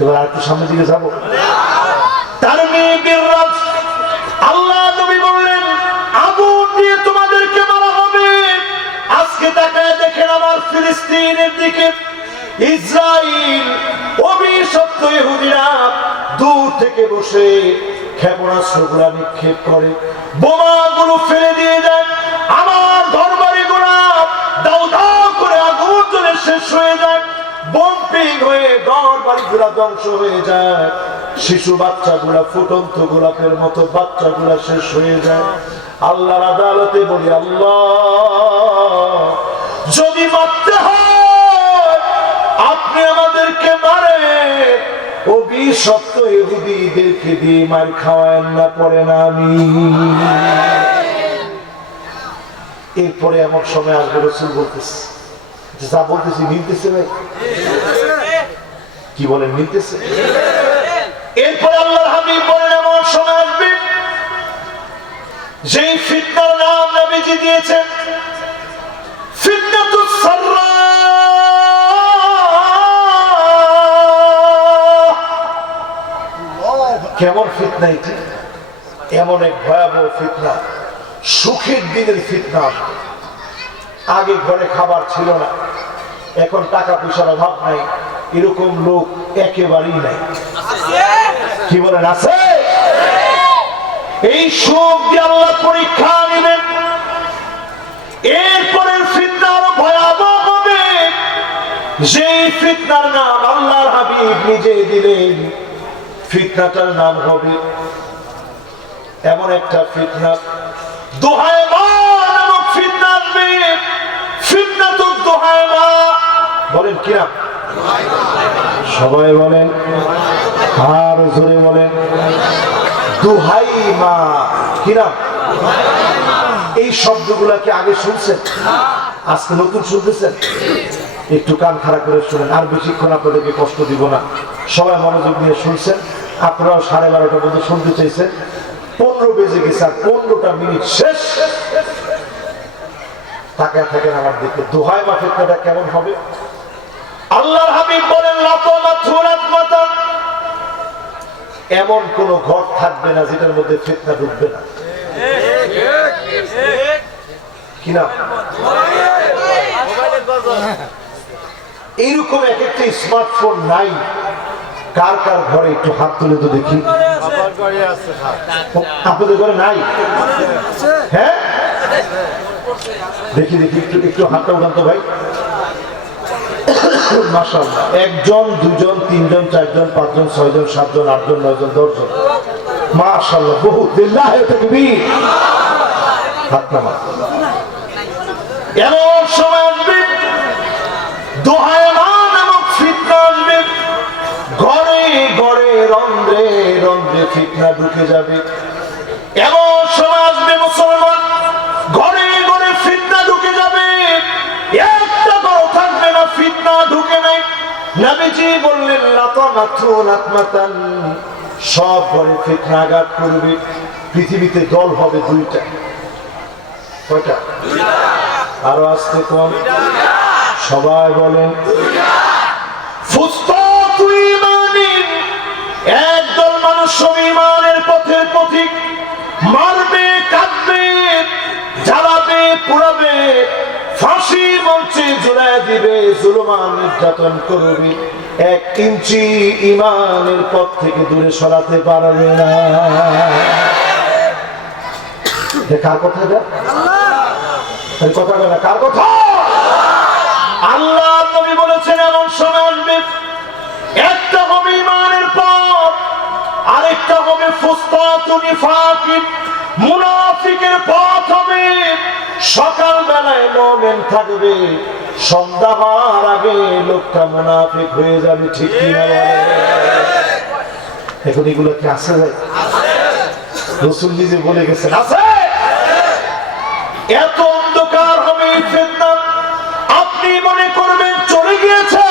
এবার আর একটু সামনের দিকে যাবো। আল্লাহ নবী বললেন আগুন দিয়ে তোমাদেরকে মারা হবে। আজকে তাকায় দেখেন আমার ফিলিস্তিনের দিকে ইসরাইল অভিশপ্ত ইহুদিরা দূর থেকে বসে ক্ষেপণাস্ত্রগুলা নিক্ষেপ করে, বোমাগুলো ফেলে দিয়ে যায়। আমার ঘরবাড়িগুলা দাউ দাউ করে আগুন জ্বলে শেষ হয়ে যায়, বম্পিং হয়ে ঘরবাড়িগুলা ধ্বংস হয়ে যায়, শিশু বাচ্চাগুলা ফুটন্ত গোলাপের মতো বাচ্চাগুলা শেষ হয়ে যায়। আল্লাহর আদালতে বলি আল্লাহ যদি মারতে হয় আপনি আমাদেরকে মারেন, অভিশপ্ত ইহুদিদেরকে দিয়ে মার খাওয়ায়েন না, পড়ে না আমি। এরপরে এমন সময় আসবে রাসূল বলতেছে, যা বলতেছি মিলতেছে ভাই? কি বলেন, মিলতেছে? এরপরে আল্লাহর হাবিব বলেন এমন সময় আসবে যেই ফিতনার নাম নবীজি দিয়েছেন ফিতনাতুস সাররা। কেমন ফিতনা এটি? এমন এক ভয়াবহ ফিতনা, সুখের দিনের ফিতনা। আগে ঘরে খাবার ছিল না, এখন টাকা পয়সার অভাব নাই, এরকম লোক একেবারেই নাই। কি বলেন, আছে? এই সুখ দিয়ে আল্লাহ পরীক্ষা নেবেন। এরপরের ফিতনা আরো ভয়াবহ হবে, যেই ফিতনার নাম আল্লাহর হাবিব নিজে দিলেন। ফিতনাটার নাম হবে এমন একটা ফিতনা, দোহায়মা নামক ফিতনা আসবে। ফিতনাতুদ দোহায়মা। বলেন কি নাম? সবাই বলেন, আর জোরে বলেন। দোহাইমা। কি নাম? এই শব্দগুলা কি আগে শুনছেন? আজকে নতুন শুনতেছেন? একটু কান খাড়া করে শুনেন, আর বেশিক্ষণ আপনাদেরকে কষ্ট দিব না। সবাই মনোযোগ নিয়ে শুনছেন। আপনারাও 12:30 পর্যন্ত শুনতে চাইছেন, 15 বেজে গেছে, আর 15টা মিনিট শেষ। তাকায় থাকেন আমার দিকে। দোহাইমা ফিতনাটা কেমন হবে? আল্লাহর হাবিব বলেন এমন কোন ঘর থাকবে না যেটার মধ্যে ফিতনা ঢুকবে না। কি না? এইরকম এক একটা স্মার্টফোন নাই। কার কার ঘরে একটু হাত তুলে তো দেখি। আপনাদের ঘরে নাই? হ্যাঁ, দেখি দেখি একটু একটু হাতটা উঠান তো ভাই। মাশাআল্লাহ। 1 জন 2 জন 3 জন 4 জন 5 জন 6 জন 7 জন 8 জন 9 জন 10 জন। মাশাআল্লাহ, বহুত। বিল্লাহি তাকবীর। হাত নামা। এমন সময় আসবে দোহায়মা নামক ফিতনা আসবে। ঘরে ঘরে রন্ধ্রে রন্ধ্রে ফিতনা ঢুকে যাবে। এমন সময় আসবে মুসলমান, ঘরে ঘরে ফিতনা ঢুকে যাবে। একটা ঘর থাকবে না ফিতনা ঢুকে নাই। নবীজি বললেন সব ঘরে ফিতনা আঘাত করবে। পৃথিবীতে দল হবে 2টা। কয়টা? আরো আসতে কম। সবাই বলেন, একদল মানুষ ইমানের পথের পথিক, মারবে, কাঁদবে, জ্বালাবে, পোড়াবে, ফাঁসি মঞ্চে ঝুলায় দিবে, জুলুমান নির্যাতন করবে। 1 ইঞ্চি ইমানের পথ থেকে দূরে সরাতে পারবে না। কার কথা? কথা বলে কার কথা? আল্লাহ নবী বলেছেন এমন সময় আসবে, একটা হবে ইমানের পথ, আরেকটা হবে ফুসতাতুন নিফাকিন, মুনাফিকের পথ হবে। সকাল বেলায় মুমিন থাকবে, সন্ধ্যা হওয়ার আগে লোকটা মুনাফিক হয়ে যাবে। ঠিক কি না বলেন? এখন এগুলো কি আছে ভাই? রাসূল নিজে বলে গেছেন আছে। এত অন্ধকার হবে ফিতনা, আপনি মনে করবেন চলে গিয়েছে,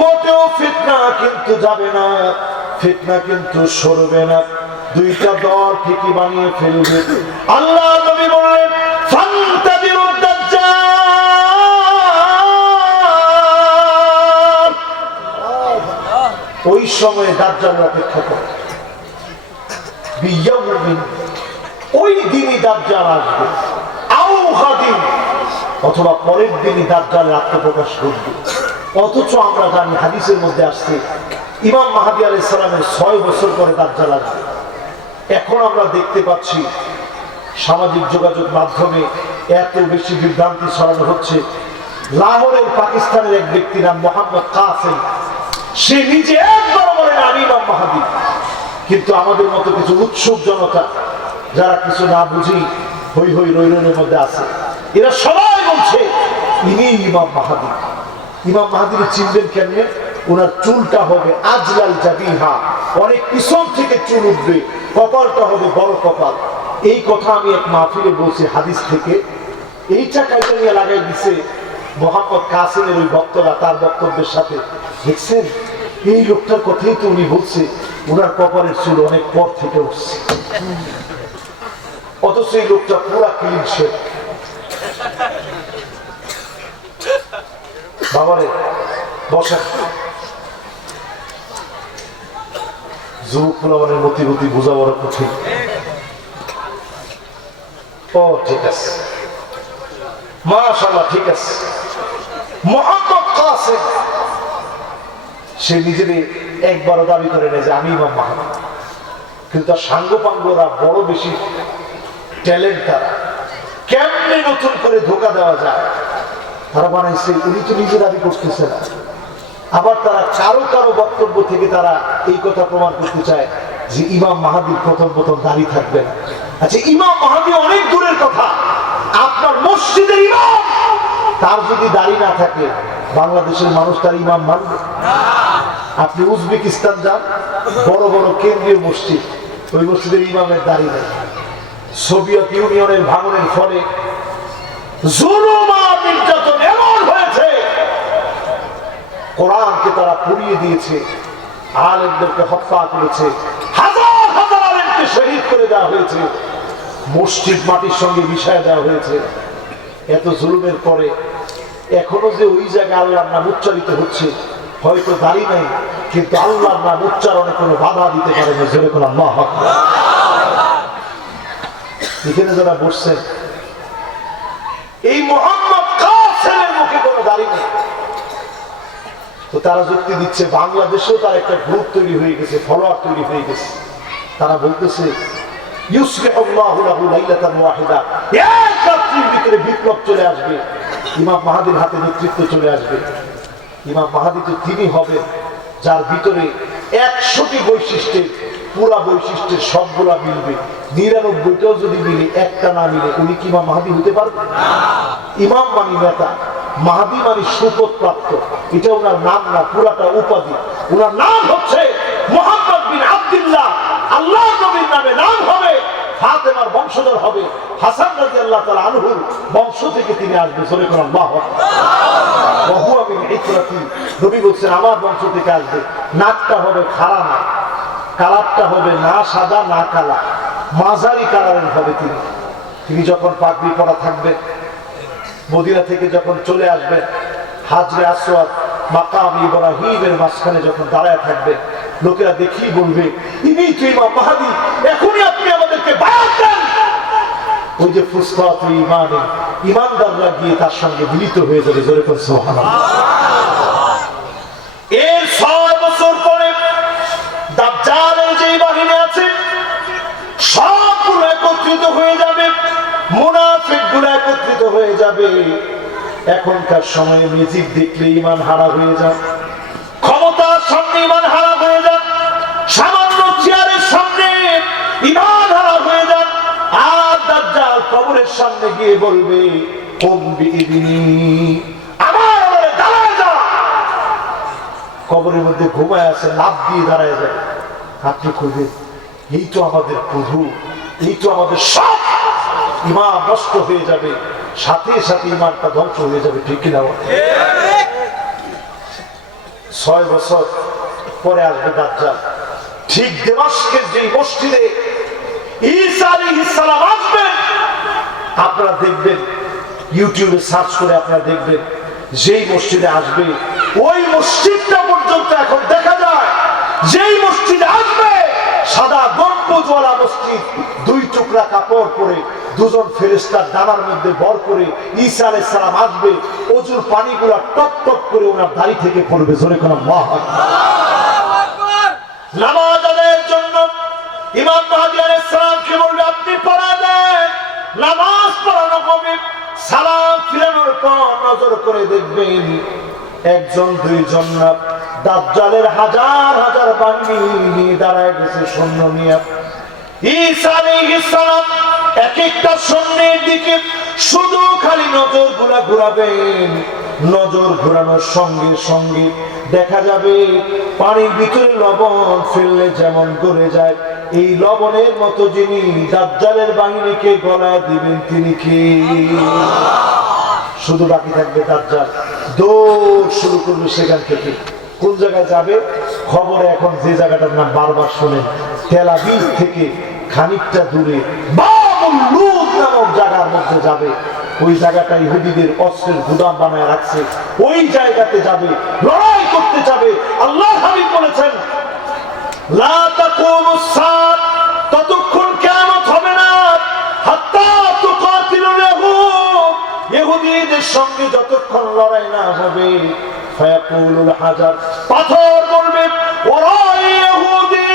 মোটেও ফিতনা কিন্তু যাবে না, ফিতনা কিন্তু সরবে না। 2টা দল ঠিকই বানিয়ে ফেলবে। আল্লাহ নবী বললেন ফান্তাদিরুদ দাজ্জাল। ওই সময়ে দাজ্জালের অপেক্ষা করে, ওই দিনই দাজ্জাল আসবে, অথবা পরের দিনই দাজ্জালের আত্মপ্রকাশ ঘটবে। অথচ আমরা জানি হাদিসের মধ্যে আসছে ইমাম মাহদী আলাইহিস সালামের 6 বছর পরে দাজ্জাল আসবে। এখন আমরা দেখতে পাচ্ছি সামাজিক যোগাযোগ মাধ্যমে এত বেশি বিভ্রান্তি ছড়ানো হচ্ছে। লাহোরের পাকিস্তানের এক ব্যক্তি নাম মোহাম্মদ কাসেম, সে নিজে একবার বলেন আমি ইমাম মাহদী, কিন্তু আমাদের মতো কিছু উৎসুক জনতা যারা কিছু না বুঝি হই হই রই রইয়ের মধ্যে আছে, এরা সবাই বলছে ইনি ইমাম মাহদী। ইমাম মাহদীর চিনবেন কেমনে? ওনার চুলটা হবে আজলাল জাবিহা, অনেক পিছন থেকে চুল উঠবে, কপালটা হবে বড় কপাল। এই কথা আমি এক মাহফিলে বলছি হাদিস থেকে, এইটা কাইটা নিয়ে লাগাই দিছে মোহাম্মদ কাসেমের ওই বক্তরা তার বক্তব্যের সাথে। দেখছেন এই লোকটার কথাই তো উনি বলছে ওনার কপালের চুল অনেক পর থেকে উঠছে, অথচ এই লোকটা পুরা ক্লিন শেভ। বাবারে বসা, যুবক পোলাপানের মতিগতি বোঝা বড় কঠিন। ও ঠিক আছে, মাশাআল্লাহ ঠিক আছে। মোহাম্মদ কাসেম সে নিজের একবারও দাবি করে নেয় যে আমি ইমাম মাহদী, কিন্তু তার সাঙ্গপাঙ্গরা বড় বেশি ট্যালেন্ট। তারা কেমনে নতুন করে ধোকা দেওয়া যায় তারা বানাইছে, উনি তো নিজে দাবি করতেছে না। আবার তারা কারো কারো বক্তব্য থেকে তারা এই কথা প্রমাণ করতে চায় যে ইমাম মাহদীর প্রথম প্রথম দাড়ি থাকবে না। আচ্ছা, ইমাম মাহদী অনেক দূরের কথা, আপনার মসজিদের ইমাম তার যদি দাড়ি না থাকে বাংলাদেশের মানুষ তার ইমাম মানবে? আপনি উজবেকিস্তান যান, বড় বড় কেন্দ্রীয় মসজিদ, ওই মসজিদের ইমামের দাড়ি নেই। সোভিয়েত ইউনিয়নের ভাঙনের ফলে জুলুম আর নির্যাতন এমন হয়েছে, কোরআনকে তারা পুড়িয়ে দিয়েছে, আলেমদেরকে হত্যা করেছে, হাজার হাজার আলেমকে শহীদ করে দেওয়া হয়েছে, মসজিদ মাটির সঙ্গে মিশিয়ে দেওয়া হয়েছে। এত জুলুমের পরে এখনো যে ওই জায়গায় আল্লাহর নাম উচ্চারিত হচ্ছে, হয়তো দাঁড়িয়ে নাই, কিন্তু আল্লাহর নাম উচ্চারণে কোনো বাধা দিতে পারে না। জোরে করে আল্লাহু আকবার। এখানে যারা বসছেন, এই মোহাম্মদ কাসেমের মুখে কোনো দাড়ি নেই, তো তারা যুক্তি দিচ্ছে বাংলাদেশেও তার একটা গ্রুপ তৈরি হয়ে গেছে, ফলোয়ার তৈরি হয়ে গেছে। তারা বলতেছে ইউসলিহুল্লাহু লাহু লাইলাতান ওয়াহিদা, এক রাত্রির ভিতরে বিপ্লব চলে আসবে, ইমাম মাহদীর হাতে নেতৃত্ব চলে আসবে। ইমাম মাহদী তো তিনি হবেন যার ভিতরে 100টি বৈশিষ্ট্যের পুরা বৈশিষ্ট্যের সবগুলা মিলবে, 99টাও যদি মিলে একটা না মিলে উনি কি ইমাম মাহদী হতে পারবেন? ইমাম মানে নেতা, মাহদী মানে সুপথ প্রাপ্ত, এটা ওনার নাম না, পুরাটা উপাধি। ওনার নাম হচ্ছে মুহাম্মদ বিন আব্দুল্লাহ, আল্লাহর নবীর নামে নাম হবে, ফাতেমার বংশধর হবে, হাসান রাদিয়াল্লাহু তাআলা আনহুর বংশ থেকে তিনি আসবে। জোরে করে আল্লাহু আকবার। ওয়া হুয়া মিন ইতরাতি, নবী বলেন আমার বংশ থেকে আসবে। নাকটা হবে খাড়া না, কালারটা হবে না সাদা না কালা, মাঝারি কালারের হবে তিনি। তিনি যখন পাগড়ি পরা থাকবেন, মদিনা থেকে যখন চলে আসবেন, হাজরে আসওয়াদ মাকাম ইব্রাহিমের মাঝখানে যখন দাঁড়ায় থাকবেন, লোকেরা দেখেই বলবে ইনি তো ইমাম মাহদী, এখনই আপনি আমাদেরকে বায়াত দেন। ওই যে ফুসতাতুল ঈমানে ঈমানদাররা গিয়ে তার সঙ্গে মিলিত হয়ে যাবে। জোরে করে সুবহানাল্লাহ। এর 6 বছর পরে দাজ্জালের যে বাহিনী আছে সবগুলো একত্রিত হয়ে যাবে, মুনাফিকগুলো একত্রিত হয়ে যাবে। এখনকার সময়ে মিউজিক দেখলে ঈমান হারা হয়ে যায়, ক্ষমতার সামনে ঈমান হারা হয়ে যায়, সামান্য চেয়ারের সামনে ঈমান হারা হয়ে যায়। আর দাজ্জাল কবরের সামনে গিয়ে বলবে কুম বিইذনি, আমার আমলে দাঁড়ায় যা। কবরের মধ্যে ঘুমায় আছে, লাফ দিয়ে দাঁড়ায় যায়। আপনি খুঁজে এই তো আমাদের প্রভু, এই তো আমাদের সব। ঈমান নষ্ট হয়ে যাবে, সাথে সাথে ঈমানটা ধ্বংস হয়ে যাবে। ঠিক কিনা? 6 বছর পরে আসবে দাজ্জাল। ঠিক দামেস্কের যে মসজিদে ঈসা আলাইহিস সালাম আসবেন, আপনারা দেখবেন, ইউটিউবে সার্চ করে আপনারা দেখবেন, যেই মসজিদে আসবে ওই মসজিদটা পর্যন্ত এখন দেখা যায় কাপড় পরে দুজন ফেরেশতা ডানার মধ্যে ভর করে ঈসা আলাইহিস সালাম আসবে, ওজুর পানিগুলা টপ টপ করে ওনার দাড়ি থেকে পড়বে। জোরে কোন আল্লাহু আকবার। নামাজ আদায়ের জন্য ইমাম মাহদী আলাইহিস সালামকে বলবে আপনি পড়া দেন, নামাজ পড়ানো হবে। সালাম ফিরানোর পর নজর করে দেখবেন একজন দুইজন না, দাজ্জালের হাজার হাজার বাহিনী নিয়ে দাঁড়ায় গেছে সৈন্য নিয়ে। ঈসা আলাইহিস সালাম এক একটা সৈন্যের দিকে শুধু খালি নজর ঘোরাবেন। নজর ঘোরানোর সঙ্গে সঙ্গে দেখা যাবে পানির ভিতরে লবণ ফেললে যেমন গলে যায়, এই লবণের মতো যিনি দাজ্জালের বাহিনীকে গলায় দিবেন তিনি কি? শুধু বাকি থাকবে দাজ্জাল দৌড় শুরু করবে সেখান থেকে। কোন জায়গায় যাবে? খবরে এখন যে জায়গাটার নাম বারবার শোনেন, তেল আবিব থেকে খানিকটা দূরে বাবুল লুদ নামক জায়গার মধ্যে যাবে। ওই জায়গাটা ইহুদিদের অস্ত্রের গুদাম বানায় রাখছে, ওই জায়গাতে যাবে, লড়াই করতে যাবে। আল্লাহ হাবিব বলেছেন লা তাকুমুস সাআত, ততক্ষণ কিয়ামত হবে না হাত্তা তুকাতিলুল ইয়াহুদ, ইহুদিদের সঙ্গে যতক্ষণ লড়াই না হবে। ফায়াকুলুল হাজার, পাথর বলবে ওরাই ইহুদি,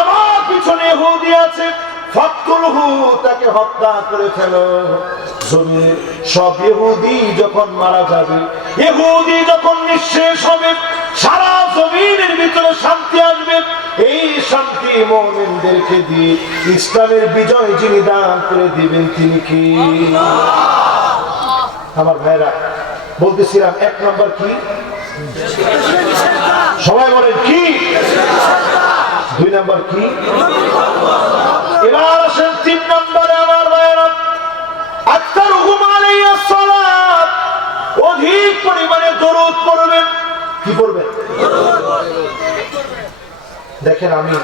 আমার পিছনে ইহুদি আছে, ফাকতুলহু, তাকে হত্যা করে ফেলো। জমিনের সব ইহুদি যখন মারা যাবে, ইহুদি যখন নিঃশেষ হবে, সারা জমিনের ভিতরে শান্তি আসবে। এই শান্তি মুমিনদেরকে দিয়ে ইসলামের বিজয় যিনি দান করে দিবেন তিনি কি? আমার ভাইরা বলতেছিলাম এক নম্বর কি? সবাই বলেন কি? দুই নম্বর কি? এবার আসেন তিন নম্বরে। আমার ভাইরা আকতারুহুম আলাইহিস সালাত, অধিক পরিমাণে দরুদ পড়বেন। কি পড়বেন? দেখেন আমি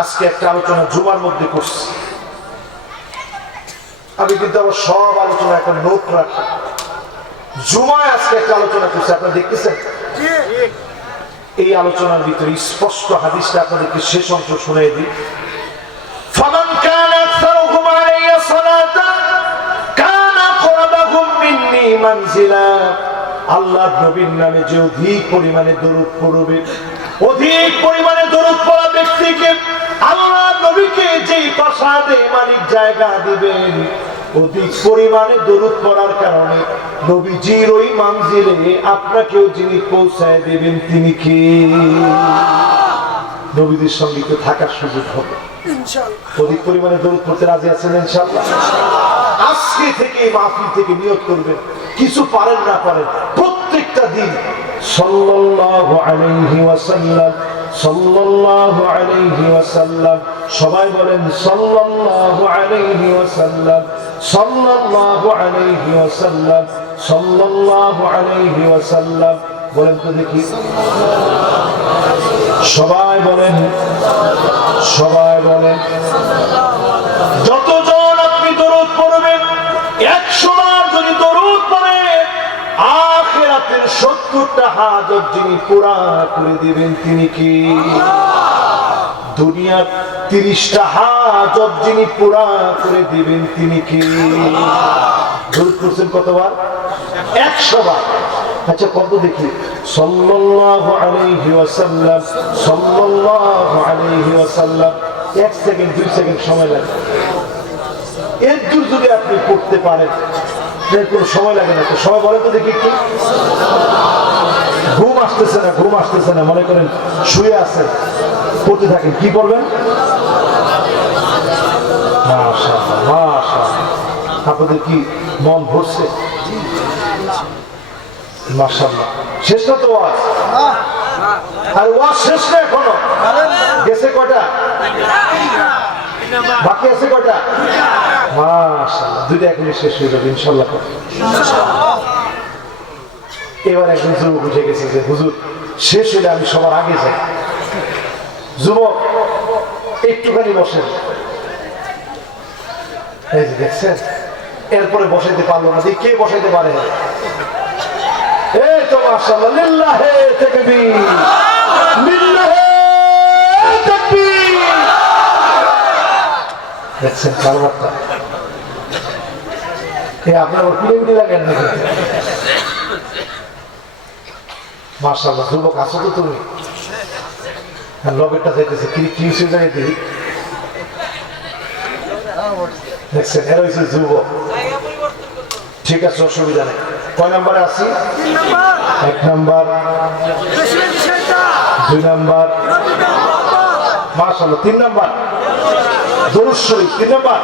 আজকে একটা আলোচনা জুমার মধ্যে করছি, আমি কিন্তু আমার সব আলোচনা এখন নোট রাখি। জুমায় আজকে একটা আলোচনা করছি, আপনারা দেখতেছেন। এই আলোচনার ভিতরে স্পষ্ট হাদিসটা আপনাদেরকে শেষ অংশ শুনিয়ে দিই। ফামান কানা আকসারুহুম আলাইয়া সালাতান কানা আকরাবাহুম মিন্নি মানজিলা, আল্লাহর নবীর নামে যে অধিক পরিমাণে দরুদ পড়বে, অধিক পরিমাণে দরুদ পড়া ব্যক্তিকে আল্লাহর নবীকে যেই প্রাসাদে মালিক জায়গা দিবেন, অধিক পরিমাণে দরুদ পড়ার কারণে নবীজির ওই মানজিলে আপনাকেও যিনি পৌঁছায় দিবেন তিনি কি? নবীদের সঙ্গে তো থাকার সুযোগ হবে ইনশাআল্লাহ। অধিক পরিমাণে দরুদ পড়তে রাজি আছেন ইনশাআল্লাহ? আজকে থেকে এই মাহফিল থেকে নিয়ত করবেন, কিছু পারেন না পারেন প্রত্যেকটা দিন সাল্লাল্লাহু আলাইহি ওয়াসাল্লাম, সাল্লাল্লাহু আলাইহি ওয়াসাল্লাম, সবাই বলেন সাল্লাল্লাহু আলাইহি ওয়াসাল্লাম, সাল্লাল্লাহু আলাইহি ওয়াসাল্লাম, সাল্লাল্লাহু আলাইহি ওয়াসাল্লাম। বলেন তো দেখি, সবাই বলেন, সবাই বলেন। যতজন আপনি দরুদ পড়বেন, 100 বার যদি দরুদ পড়েন, আখিরাতের 70টা হাজত যিনি পুরা করে দিবেন তিনি কি? দুনিয়ার 30টা হাজত যিনি পুরা করে দিবেন তিনি কি? দরুদ পড়ছেন কতবার? 100 বার। আচ্ছা কত দেখি? সাল্লাল্লাহু আলাইহি ওয়াসাল্লাম, সাল্লাল্লাহু আলাইহি ওয়াসাল্লাম। 1 সেকেন্ড 2 সেকেন্ড সময় লাগে। এর দূর যদি আপনি পড়তে পারেন, কোনো সময় লাগে না। তো সবাই বলেন তো দেখি একটু। ঘুম আসতেছে না, ঘুম আসতেছে না, মনে করেন শুয়ে আছেন, পড়তে থাকেন। কি বলবেন? মাশাআল্লাহ, মাশাআল্লাহ। আপনাদের কি মন ভরছে? মাশাআল্লাহ। শেষ না তো ওয়াজ? আর ওয়াজ শেষ না এখনো? গেছে কয়টা? বাকি আছে কয়টা? মাশাআল্লাহ, দুইটা এখনই শেষ হয়ে যাবে ইনশাআল্লাহ। এবার একজন যুবক উঠে গেছে যে হুজুর শেষ হলে আমি সবার আগে যাই। যুবক একটুখানি বসেন, এই যে দেখছেন, এরপরে বসাইতে পারলো না। কে বসাইতে পারে? এই তো মাশাআল্লাহ, লিল্লাহে তাকবীর, লিল্লাহে তাকবীর। দেখছেন কারবারটা আপনার পিড়ে লাগেন নাকি? মার্শাল্লাহ, যুবক আছো তো তুমি? লবেরটা যাইতেছে কিউসে যাই দিই। দেখছেন এরা হয়েছে যুবক। ঠিক আছে, অসুবিধা নেই। কয় নাম্বারে আছি? 1 নাম্বার, 2 নাম্বার, মাশাআল্লাহ 3 নাম্বার, দরুদ শরীফ 3 নাম্বার।